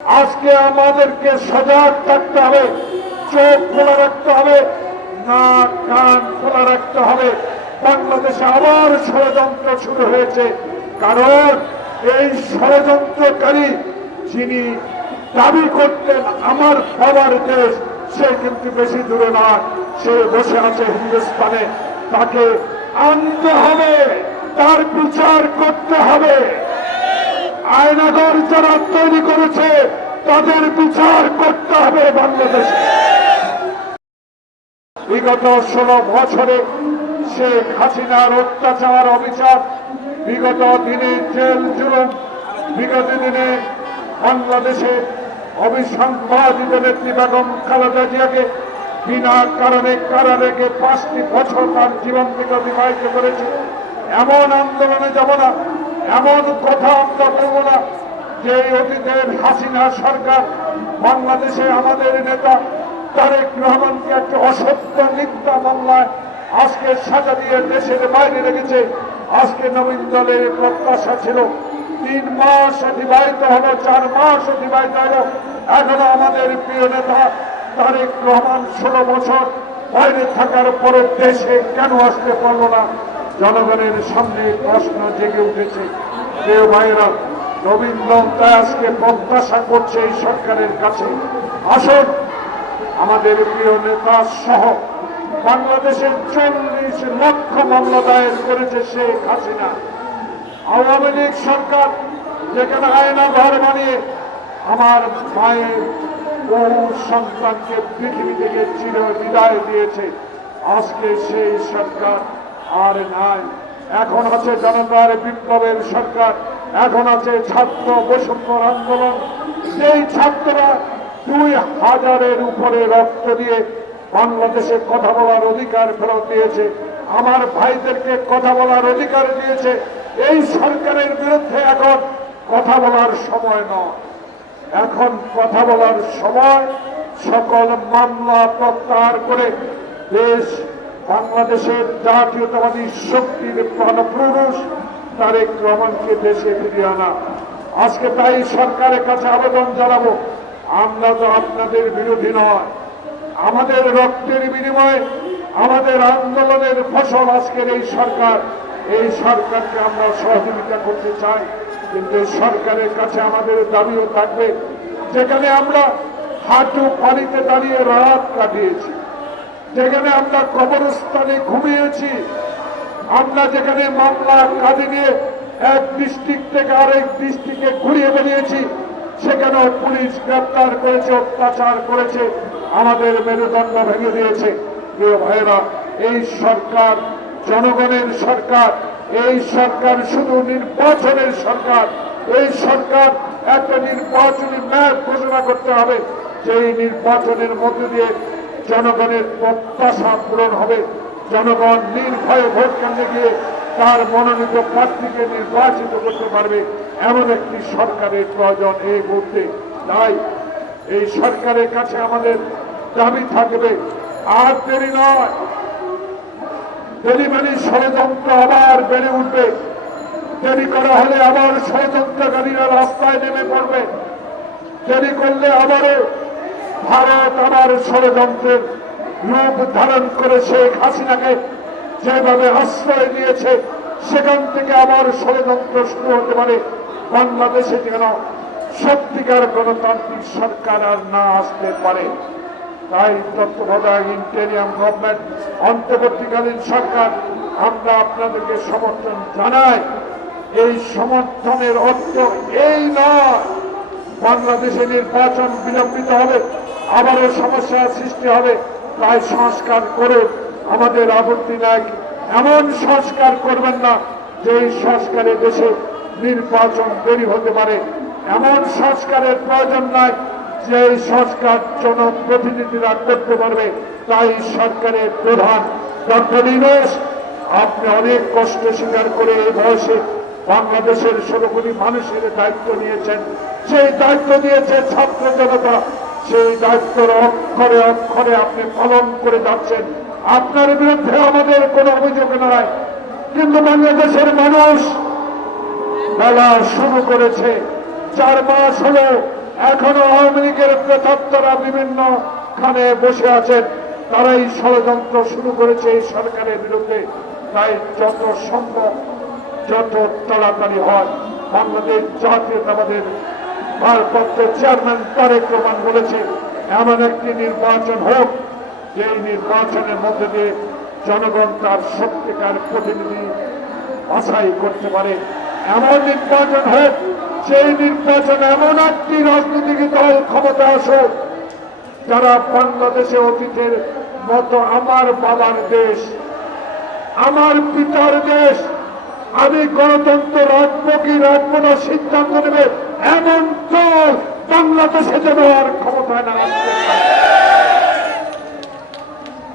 আজকে আমাদেরকে সজাগ থাকতে হবে, চোখ খোলা রাখতে হবে, নাক, কান খোলা রাখতে হবে। বাংলাদেশে আবার ষড়যন্ত্র শুরু হয়েছে, কারণ এই ষড়যন্ত্রকারী যিনি দাবি করতেন আমার বাবার দেশ, সে কিন্তু বেশি দূরে নয় সে বসে আছে হিন্দুস্তানে। তাকে আনতে হবে, তার বিচার করতে হবে। আয়নাগর যারা তৈরি করেছে, তাদের বিচার করতে হবে বাংলাদেশে। বিগত ষোলো বছরে শেখ হাসিনার অত্যাচার, অবিচার, বিগত দিনে জেল জুলুম, বিগত দিনে বাংলাদেশে অবিসংবাদিত নেত্রী বেগম খালেদা জিয়াকে বিনা কারণে কারা রেখে পাঁচটি বছর তার জীবন থেকে অতিবাহিত করেছে। এমন আন্দোলনে যাব না। এমন কথা আমরা বলব না যে অতীতের হাসিনা সরকার, বাংলাদেশে আমাদের নেতা তারেক রহমানকে একটা অসত্য মিথ্যা মামলায় আজকে সাজা দিয়ে দেশের বাইরে রেখেছে। আজকে নবীন দলের প্রত্যাশা ছিল। তিন মাস অতিবাহিত হলো, চার মাস অতিবাহিত হলো। এখনও আমাদের প্রিয় নেতা তারেক রহমান ষোলো বছর বাইরে থাকার পরে দেশে কেন আসতে পারল না? জনগণের সামনে প্রশ্ন জেগে উঠেছে। প্রিয় ভাইরা নবীন আজকে প্রত্যাশা করছে এই সরকারের কাছে, আসুন আমাদের প্রিয় নেতা সহ বাংলাদেশের চল্লিশ লক্ষ মামলা দায়ের করেছে শেখ হাসিনা। আওয়ামী লীগ সরকার যেখানে আয়না ঘর বানিয়ে আমার মায়ের বহু সন্তানকে পৃথিবী থেকে চির বিদায় দিয়েছে, আজকে সেই সরকার আর নাই। এখন আছে জনতার বিপ্লবের সরকার, এখন আছে ছাত্র বৈষম্য আন্দোলন। সেই ছাত্ররা দুই হাজারের উপরে রক্ত দিয়ে বাংলাদেশে কথা বলার অধিকার ফেরত দিয়েছে। আমার ভাইদেরকে কথা বলার অধিকার দিয়েছে। এই সরকারের বিরুদ্ধে এখন কথা বলার সময় নয়। এখন কথা বলার সময় সকল মামলা প্রত্যাহার করে দেশ বাংলাদেশের জাতীয়তাবাদী শক্তির প্রাণপুরুষ তারেক রহমানকে দেশে ফিরিয়ে আনা। আজকে তাই সরকারের কাছে আবেদন জানাব, আমরা তো আপনাদের বিরোধী নয়। আমাদের রক্তের বিনিময়ে আমাদের আন্দোলনের ফসল আজকের এই সরকার, এই সরকারকে আমরা সহযোগিতা করতে চাই। কিন্তু সরকারের কাছে আমাদের দাবিও থাকবে, যেখানে আমরা হাঁটু পানিতে দাঁড়িয়ে রাত কাটিয়েছি। যেখানে আমরা কবরস্থানে ঘুমিয়েছি, আমরা যেখানে মামলা কাঁধে নিয়ে এক ডিস্ট্রিক্ট থেকে আরেক ডিস্ট্রিক্টে ঘুরিয়ে বেরিয়েছি, সেখানেও পুলিশ গ্রেপ্তার করেছে, অত্যাচার করেছে, আমাদের মেরুদণ্ড ভেঙে দিয়েছে। প্রিয় ভাইরা এই সরকার জনগণের সরকার, এই সরকার শুধু নির্বাচনের সরকার, এই সরকার একটা নির্বাচনী ম্যাপ ঘোষণা করতে হবে সেই নির্বাচনের মধ্য দিয়ে জনগণের প্রত্যাশা পূরণ হবে। জনগণ নির্ভয়ে ভোট কেন্দ্রে গিয়ে তার মনোনীত প্রার্থীকে নির্বাচিত করতে পারবে এমন একটি সরকারের প্রয়োজন এই মুহূর্তে। তাই এই সরকারের কাছে আমাদের দাবি থাকবে, আর দেরি নয়। ডেলিভারি ষড়যন্ত্র আবার বেড়ে উঠবে। দেরি করা হলে আবার ষড়যন্ত্রকারীরা রাস্তায় নেমে পড়বে। দেরি করলে আবারও ভারত আবার ষড়যন্ত্রের রূপ ধারণ করে শেখ হাসিনাকে যেভাবে আশ্রয় দিয়েছে, সেখান থেকে আবার ষড়যন্ত্র শুরু হতে পারে। বাংলাদেশে যেন সত্যিকার গণতান্ত্রিক সরকার আর না আসতে পারে। তাই তত্ত্বাবধায়ক ইন্টেরিয়াম গভর্নমেন্ট, অন্তর্বর্তীকালীন সরকার, আমরা আপনাদেরকে সমর্থন জানাই। এই সমর্থনের অর্থ এই নয়, বাংলাদেশে নির্বাচন বিলম্বিত হবে। আবারও সমস্যা সৃষ্টি হবে। তাই সংস্কার করে আমাদের আপত্তি নাই এমন সংস্কার করবেন না যে সংস্কারে দেশে নির্বাচন দেরি হতে পারে। এমন সংস্কারের প্রয়োজন নাই যে সংস্কার জনপ্রতিনিধিরা করতে পারবে। তাই সরকারের প্রধান ডক্টর ইনোস আপনি অনেক কষ্ট স্বীকার করে এই বয়সে বাংলাদেশের ষোলো কোটি মানুষের দায়িত্ব নিয়েছেন। সেই দায়িত্ব নিয়েছে ছাত্র জনতা। সেই দায়িত্বের অক্ষরে অক্ষরে আপনি পালন করে যাচ্ছেন। আপনার বিরুদ্ধে আমাদের কোনো অভিযোগ নাই। কিন্তু বাংলাদেশের মানুষ মেলা শুরু করেছে। চার মাস হলো এখনও আওয়ামী লীগের প্রেতাত্মরা বিভিন্ন খানে বসে আছেন। তারাই ষড়যন্ত্র শুরু করেছে এই সরকারের বিরুদ্ধে। তাই যত সম্ভব, যত তাড়াতাড়ি হয়, বাংলাদেশ জাতীয়তাবাদের ভারপ্রাপ্ত চেয়ারম্যান তারেক রহমান বলেছে এমন একটি নির্বাচন হোক যে নির্বাচনের মধ্যে দিয়ে জনগণ তার সত্যিকার প্রতিনিধি বাছাই করতে পারে। এমন নির্বাচন হোক সেই নির্বাচন এমন একটি রাজনৈতিক দল ক্ষমতা আসুক, যারা বাংলাদেশে অতীতের মতো আমার বাবার দেশ, আমার পিতার দেশ, আমি গণতন্ত্র রাখব কি রাখব না সিদ্ধান্ত নেবে? এমন দল বাংলাদেশে যেন আর ক্ষমতায় না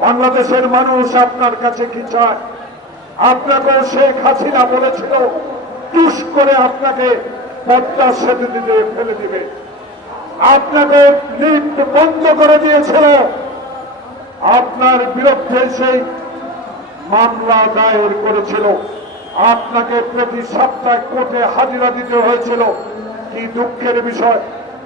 বাংলাদেশের মানুষ আপনার কাছে কি চায়? আপনাকে শেখ হাসিনা বলেছিল টুস করে আপনাকে পদ্মা সেতু দিতে ফেলে দিবে। আপনাকে লিফট বন্ধ করে দিয়েছিল। আপনার বিরুদ্ধে সেই মামলা দায়ের করেছিল। আপনাকে প্রতি সপ্তাহে কোর্টে হাজিরা দিতে হয়েছিল। কি দুঃখের বিষয়।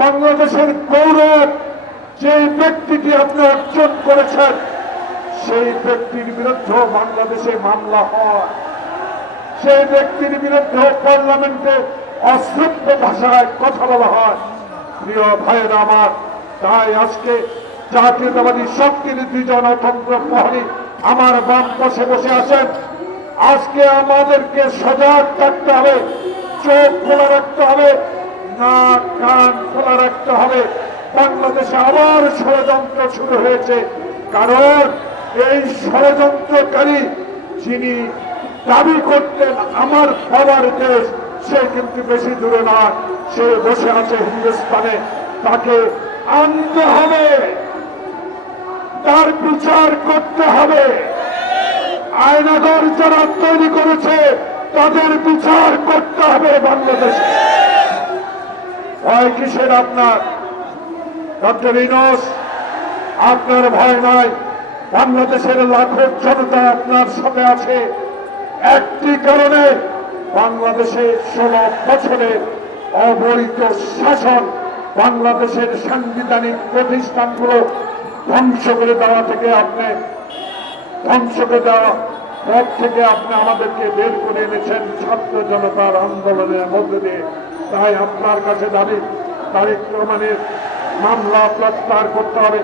বাংলাদেশের গৌরব যে ব্যক্তিটি আপনি অর্জন করেছেন, সেই ব্যক্তির বিরুদ্ধে বাংলাদেশে মামলা হয়। সেই ব্যক্তির বিরুদ্ধে পার্লামেন্টে অশ্রব্য ভাষায় কথা বলা হয়। প্রিয় ভাইয়েরা আমার, তাই আজকে জাতীয়তাবাদী শক্তির দুজন অতন্ত্র প্রহরী আমার বাম পাশে বসে আছেন। আজকে আমাদেরকে সজাগ থাকতে হবে, চোখ খোলা রাখতে হবে না কান খোলা রাখতে হবে। বাংলাদেশে আবার ষড়যন্ত্র শুরু হয়েছে। কারণ এই ষড়যন্ত্রকারী যিনি দাবি করতেন আমার বাবার দেশ, সে কিন্তু বেশি দূরে নয় সে বসে আছে হিন্দুস্তানে। তাকে আনতে হবে। তার বিচার করতে হবে। আয়নাগর যারা তৈরি করেছে, তাদের বিচার করতে হবে বাংলাদেশে। কিসের আপনার? ডক্টর ইনোস, আপনার ভয় নয় বাংলাদেশের লাখো জনতা আপনার সাথে আছে। একটি কারণে বাংলাদেশে ষোলো বছরে অবৈধ শাসন বাংলাদেশের সাংবিধানিক প্রতিষ্ঠানগুলো ধ্বংস করে দেওয়া থেকে আপনি ধ্বংস করে দেওয়া পথ থেকে আপনি আমাদেরকে বের করে এনেছেন ছাত্র জনতার আন্দোলনের মধ্যে দিয়ে। তাই আপনার কাছে দাবি, তারেক রহমানের মামলা প্রত্যাহার করতে হবে।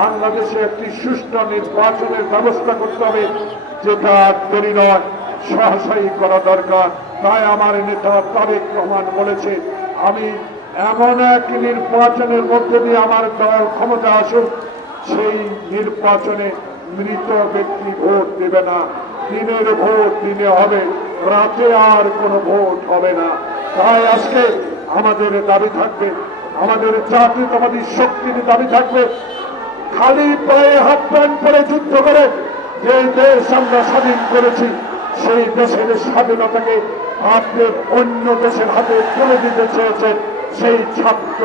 বাংলাদেশে একটি সুষ্ঠু নির্বাচনের ব্যবস্থা করতে হবে, যেটা দেরি নয়, সহসাই করা দরকার। তাই আমার নেতা তারেক রহমান বলেছে, আমি এমন এক নির্বাচনের মধ্যে দিয়ে আমার দল ক্ষমতা আসুক, সেই নির্বাচনে মৃত ব্যক্তি ভোট দেবে না। দিনের ভোট দিনে হবে। রাতে আর কোনো ভোট হবে না। তাই আজকে আমাদের দাবি থাকবে, আমাদের জাতীয়তাবাদী শক্তির দাবি থাকবে। খালি পায়ে হাত প্যান্ট পরে যুদ্ধ করে যে দেশ আমরা স্বাধীন করেছি, সেই দেশের স্বাধীনতাকে আপনি অন্য দেশের হাতে তুলে দিতে চেয়েছেন। সেই ছাত্র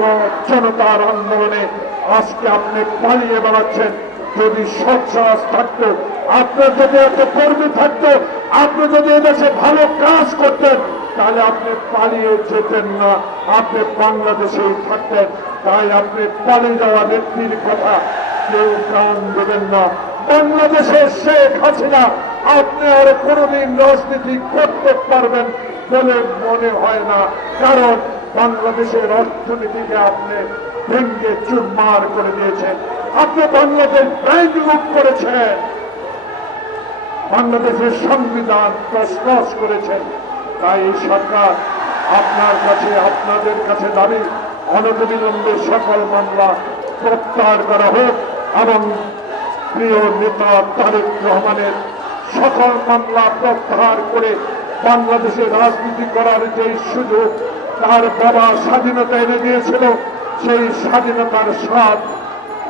জনতার আন্দোলনে আজকে আপনি পালিয়ে বেড়াচ্ছেন। যদি সৎসাহস থাকতো আপনার যদি এত কর্মী থাকতো আপনি যদি এদেশে ভালো কাজ করতেন, তাহলে আপনি পালিয়ে যেতেন না। আপনি বাংলাদেশেই থাকতেন, তাই আপনি পালিয়ে যাওয়া ব্যক্তির কথা কেউ কান দেবেন না। বাংলাদেশের শেখ হাসিনা, আপনি আর কোনোদিন রাজনীতি করতে পারবেন বলে মনে হয় না। কারণ বাংলাদেশের অর্থনীতিকে আপনি ভেঙ্গে চুরমার করে দিয়েছেন। আপনি বাংলাদেশ ব্যাংক লুট করেছেন। বাংলাদেশের সংবিধান তসনস করেছেন তাই এই সরকার আপনার কাছে, আপনাদের কাছে দাবি অনবিলম্বে সকল মামলা প্রত্যাহার করা হোক এবং প্রিয় নেতা তারেক রহমানের সকল মামলা প্রত্যাহার করে বাংলাদেশে রাজনীতি করার যে সুযোগ, তার বাবা স্বাধীনতা এনে দিয়েছিল, সেই স্বাধীনতার স্বাদ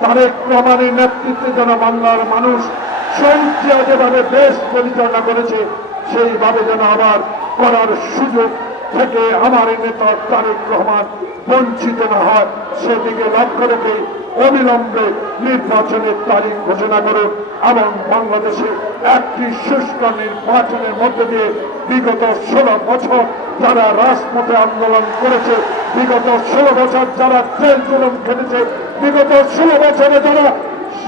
তারেক রহমানের নেতৃত্বে যেন বাংলার মানুষ শহীদ যেভাবে দেশ পরিচালনা করেছে, সেইভাবে যেন আবার করার সুযোগ থেকে আমার নেতা তারেক রহমান বঞ্চিত না হয়। সেদিকে লক্ষ্য রেখে অবিলম্বে নির্বাচনের তারিখ ঘোষণা করুন এবং বাংলাদেশে একটি সুষ্ঠু নির্বাচনের মধ্যে দিয়ে বিগত ষোলো বছর যারা রাজপথে আন্দোলন করেছে, বিগত ষোলো বছর যারা জেল জুলুম খেটেছে, বিগত ষোলো বছরে যারা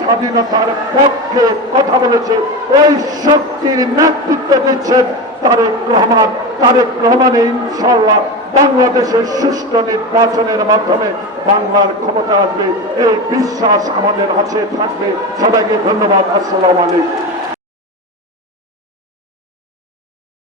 স্বাধীনতার পক্ষে কথা বলেছে, ওই শক্তির নেতৃত্ব দিচ্ছেন তারেক রহমান। তারেক রহমানে ইনশাল্লাহ বাংলাদেশের সুষ্ঠু নির্বাচনের মাধ্যমে বাংলার ক্ষমতা আসবে। এই বিশ্বাস আমাদের আছে থাকবে। সবাইকে ধন্যবাদ। আসসালাম আলাইকুম।